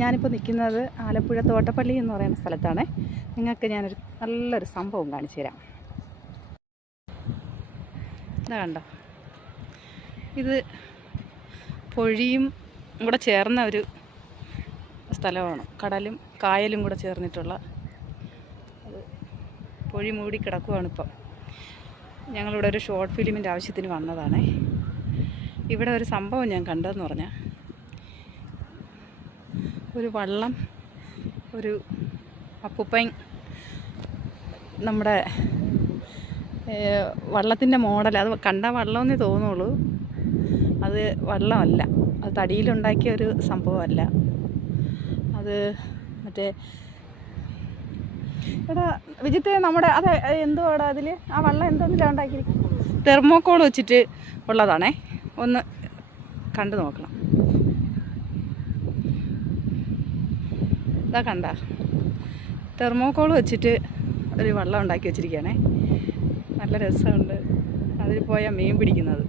ഞാനിപ്പോൾ നിൽക്കുന്നത് ആലപ്പുഴ തോട്ടപ്പള്ളി എന്ന് പറയുന്ന സ്ഥലത്താണ്. നിങ്ങൾക്ക് ഞാനൊരു നല്ലൊരു സംഭവം കാണിച്ചു തരാം. ഇതാ കണ്ടോ, ഇത് പൊഴിയും കൂടെ ചേർന്ന ഒരു സ്ഥലമാണ്. കടലും കായലും കൂടെ ചേർന്നിട്ടുള്ള അത് പൊഴി മൂടി കിടക്കുവാണ്. ഇപ്പം ഞങ്ങളിവിടെ ഒരു ഷോർട്ട് ഫിലിമിൻ്റെ ആവശ്യത്തിന് വന്നതാണേ. ഇവിടെ ഒരു സംഭവം ഞാൻ കണ്ടതെന്ന് പറഞ്ഞാൽ, ഒരു വള്ളം, ഒരു അപ്പൂപ്പൻ നമ്മുടെ വള്ളത്തിൻ്റെ മോഡൽ, അത് കണ്ട വള്ളമെന്നേ തോന്നുള്ളൂ, അത് വള്ളമല്ല, അത് തടിയിലുണ്ടാക്കിയ ഒരു സംഭവമല്ല. അത് മറ്റേ എടാ വിജിത്ത്, നമ്മുടെ അത് എന്തുവാടാ അതിൽ ആ വള്ളം എന്തോന്നില്ല ഉണ്ടാക്കിയിരിക്കും, തെർമോക്കോൾ വെച്ചിട്ട് ഉള്ളതാണേ. ഒന്ന് കണ്ടു നോക്കണം. ഇതാ കണ്ട, തെർമോക്കോൾ വെച്ചിട്ട് ഒരു വള്ളം ഉണ്ടാക്കി വെച്ചിരിക്കുകയാണേ. നല്ല രസമുണ്ട് അതിൽ പോയാൽ മീൻ പിടിക്കുന്നത്.